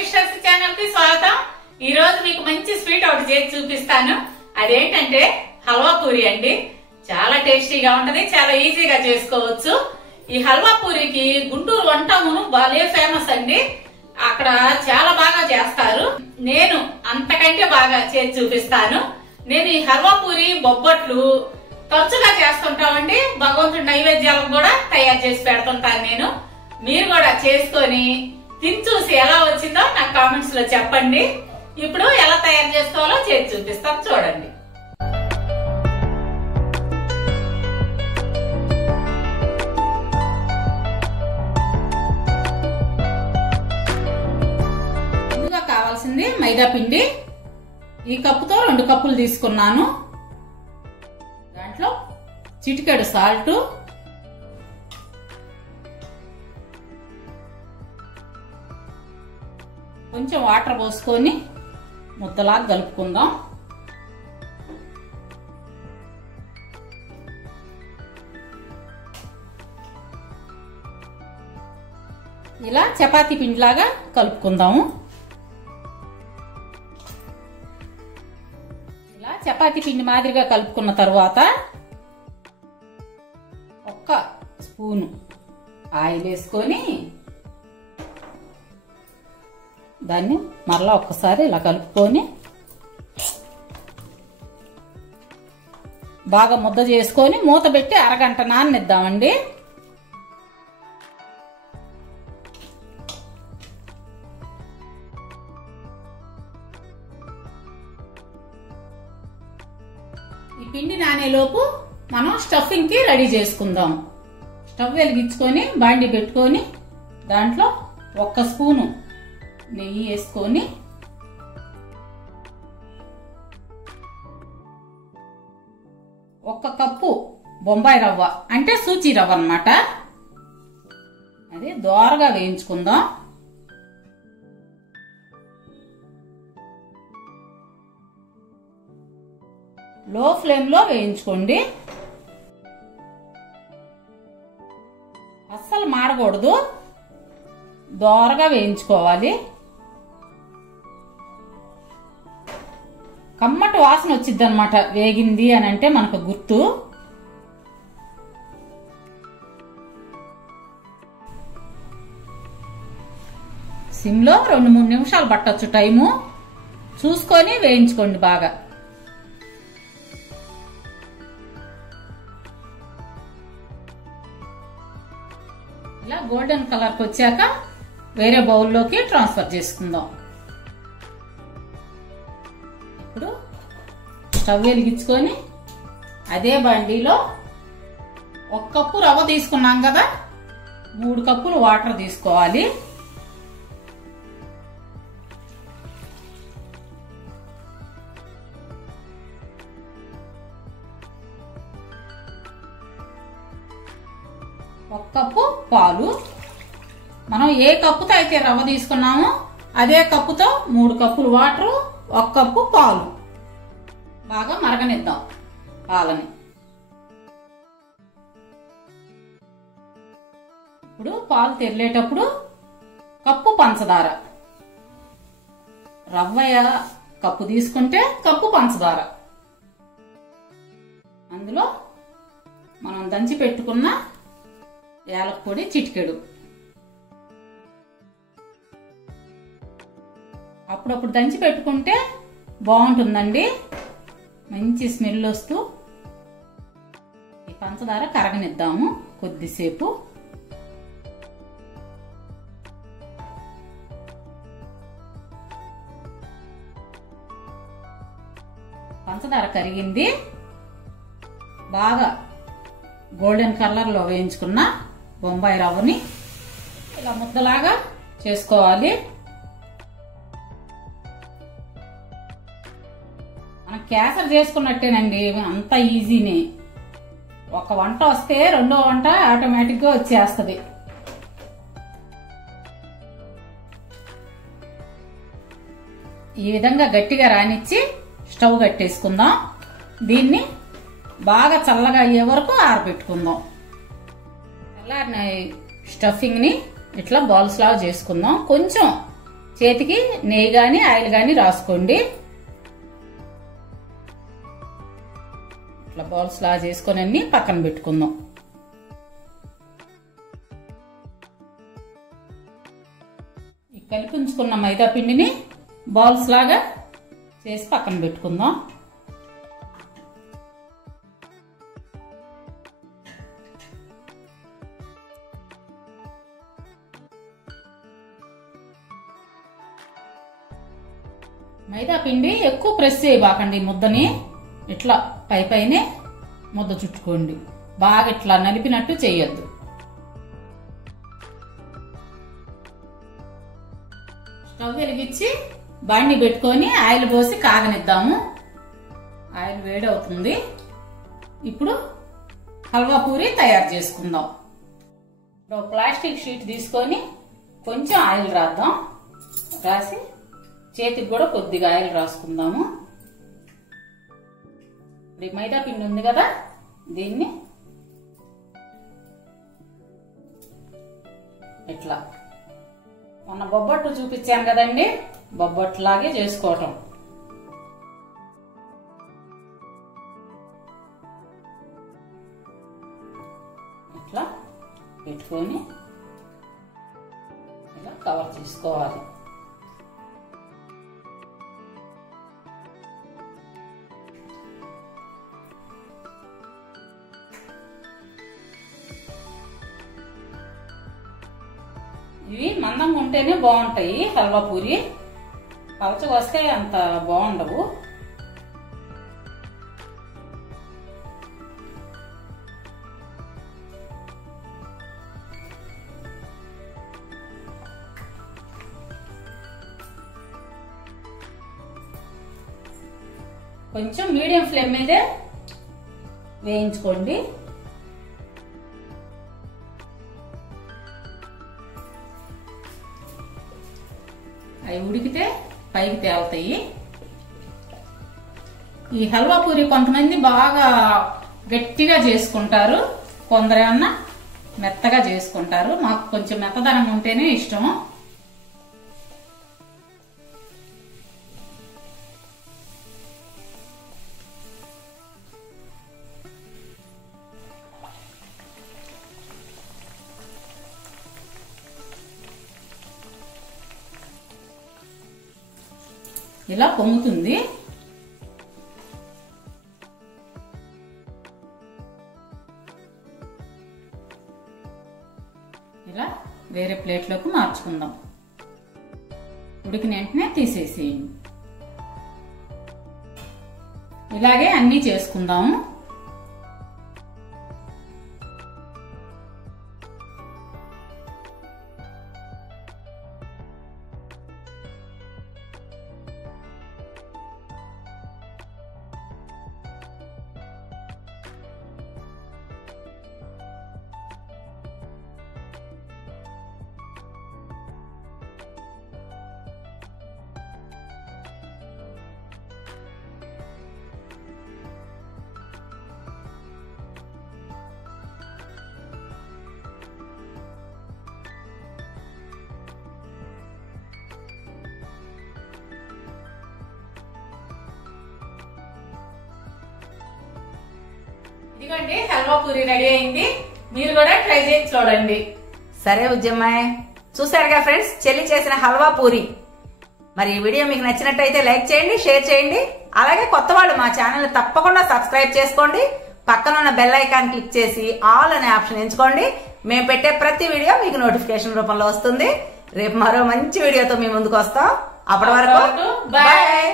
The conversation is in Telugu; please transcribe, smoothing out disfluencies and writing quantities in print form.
సిస్టర్స్ ఛానల్ కి స్వాగతం. ఈ రోజు మీకు మంచి స్వీట్ ఒకటి చేసి చూపిస్తాను. అదేంటంటే హల్వా పూరి అండి. చాలా టేస్టీగా ఉంటది, చాలా ఈజీగా చేసుకోవచ్చు. ఈ హల్వా పూరికి గుంటూరు వంటమును భలే ఫేమస్ అండి. అక్కడ చాలా బాగా చేస్తారు. నేను అంతకంటే బాగా చేసి చూపిస్తాను. నేను ఈ హల్వా పూరి బొబ్బట్లు తరచుగా చేస్తుంటామండి. భగవంతుడి నైవేద్యాలకు కూడా తయారు చేసి పెడుతుంటాను నేను. మీరు కూడా చేసుకొని తిని చూసి ఎలా వచ్చిందో నాకు కామెంట్స్ లో చెప్పండి. ఇప్పుడు ఎలా తయారు చేసుకోవాలో చేసి చూపిస్తాను, చూడండి. ముందుగా కావాల్సింది మైదా పిండి. ఈ కప్పుతో 2 కప్పులు తీసుకున్నాను. దాంట్లో చిటికెడు సాల్ట్, కొంచెం వాటర్ పోసుకొని ముద్దలాగా కలుపుకుందాం. ఇలా చపాతీ పిండిలాగా కలుపుకుందాము. ఇలా చపాతీ పిండి మాదిరిగా కలుపుకున్న తర్వాత 1 స్పూను ఆయిల్ వేసుకొని దాన్ని మరలా ఒక్కసారి ఇలా కలుపుకొని బాగా ముద్ద చేసుకొని మూత పెట్టి అరగంట నాననిద్దామండి. ఈ పిండి నానేలోపు మనం స్టఫింగ్ కి రెడీ చేసుకుందాం. స్టవ్ వెలిగించుకొని బాండి పెట్టుకొని దాంట్లో 1 స్పూను నెయ్యి వేసుకొని ఒక కప్పు బొంబాయి రవ్వ అంటే సూచి రవ్వ అన్నమాట, అది దోరగా వేయించుకుందాం. లో ఫ్లేమ్ లో వేయించుకోండి, అస్సలు మాడకూడదు, దోరగా వేయించుకోవాలి. కమ్మటి వాసన వచ్చింది అనమాట వేగింది అని అంటే మనకు గుర్తు. సిమ్లో 2-3 నిమిషాలు పట్టొచ్చు టైము, చూసుకొని వేయించుకోండి బాగా. ఇలా గోల్డెన్ కలర్కి వచ్చాక వేరే బౌల్లోకి ట్రాన్స్ఫర్ చేసుకుందాం. ఇప్పుడు స్టవ్ వెలిగించుకొని అదే బండిలో 1 కప్పు రవ్వ తీసుకున్నాం కదా, 3 కప్పులు వాటర్ తీసుకోవాలి. ఒక కప్పు పాలు. మనం ఏ కప్పుతో అయితే రవ్వ తీసుకున్నామో అదే కప్పుతో 3 కప్పులు వాటర్, 1 కప్పు పాలు. బాగా మరగనిద్దాం పాలని. ఇప్పుడు పాలు తెరిలేటప్పుడు కప్పు పంచదార, రవ్వ కప్పు తీసుకుంటే కప్పు పంచదార, అందులో మనం దంచి పెట్టుకున్న యాలక పొడి చిటికెడు. అప్పుడప్పుడు దంచి పెట్టుకుంటే బాగుంటుందండి, మంచి స్మెల్ వస్తూ. ఈ పంచదార కరగనిద్దాము కొద్దిసేపు. పంచదార కరిగింది. బాగా గోల్డెన్ కలర్ లో వేయించుకున్న బొంబాయి రవ్వని ఇలా ముద్దలాగా చేసుకోవాలి. మనం కేసరి చేసుకున్నట్టేనండి, అంత ఈజీనే. ఒక వంట వస్తే 2వ వంట ఆటోమేటిక్ గా వచ్చేస్తుంది. ఈ విధంగా గట్టిగా రానిచ్చి స్టవ్ కట్టేసుకుందాం. దీన్ని బాగా చల్లగా అయ్యే వరకు ఆరబెట్టుకుందాం. చల్లారిన స్టఫింగ్ ని ఇట్లా బాల్స్ లాగా చేసుకుందాం. కొంచెం చేతికి నెయ్యి గాని ఆయిల్ గాని రాసుకోండి. ఇట్లా బాల్స్ లా చేసుకొని అన్ని పక్కన పెట్టుకుందాం. ఈ కలిపి ఉంచుకున్న మైదా పిండిని బాల్స్ లాగా చేసి పక్కన పెట్టుకుందాం. మైదా పిండి ఎక్కువ ప్రెస్ చేయబాకండి. ముద్దని ఇట్లా పైనే ముద్ద చుట్టుకోండి. బాగా ఇట్లా నలిపినట్టు చేయొద్దు. స్టవ్ వెలిగించి బాండి పెట్టుకొని ఆయిల్ పోసి కాగనిద్దాము. ఆయిల్ వేడి అవుతుంది. ఇప్పుడు హల్వా పూరి తయారు చేసుకుందాం. ఇప్పుడు ప్లాస్టిక్ షీట్ తీసుకొని కొంచెం ఆయిల్ రాద్దాం. రాసి చేతికి కూడా కొద్దిగా ఆయిల్ రాసుకుందాము. ఇప్పుడు మైదా పిండి ఉంది కదా, దీన్ని ఇట్లా మొన్న బొబ్బట్టు చూపించాను కదండి, బొబ్బట్లాగే చేసుకోవటం. ఇట్లా పెట్టుకొని ఇలా కవర్ చేసుకోవాలి. ఇవి మందంగా ఉంటేనే బాగుంటాయి హల్వా పూరి. పలచగా వస్తే అంత బాగుండవు. కొంచెం మీడియం ఫ్లేమ్ మీదే వేయించుకోండి. అవి ఉడికితే పైకి తేలుతాయి. ఈ హల్వా పూరి కొంతమంది బాగా గట్టిగా చేసుకుంటారు, కొందరేమన్నా మెత్తగా చేసుకుంటారు. మాకు కొంచెం మెత్తదనం ఉంటేనే ఇష్టం. ఇలా పొంగుతుంది. ఇలా వేరే ప్లేట్లోకి మార్చుకుందాం. ఉడికిన వెంటనే తీసేసేయండి. ఇలాగే అన్నీ చేసుకుందాము. ఇదిగోండి హల్వా పూరి రెడీ అయింది. మీరు కూడా ట్రై చేసి చూడండి. సరే ఉజ్జమ్మాయ్, చూసారుగా ఫ్రెండ్స్ చెల్లి చేసిన హల్వా పూరి. మరి ఈ వీడియో మీకు నచ్చినట్టయితే లైక్ చేయండి, షేర్ చేయండి. అలాగే కొత్త వాళ్ళు మా ఛానల్ తప్పకుండా సబ్స్క్రైబ్ చేసుకోండి. పక్కన ఉన్న బెల్ ఐకాన్ క్లిక్ చేసి ఆల్ అనే ఆప్షన్ ఎంచుకోండి. మేము పెట్టే ప్రతి వీడియో మీకు నోటిఫికేషన్ రూపంలో వస్తుంది. రేపు మరో మంచి వీడియోతో మీ ముందుకు వస్తాం. అప్పటి వరకు బాయ్.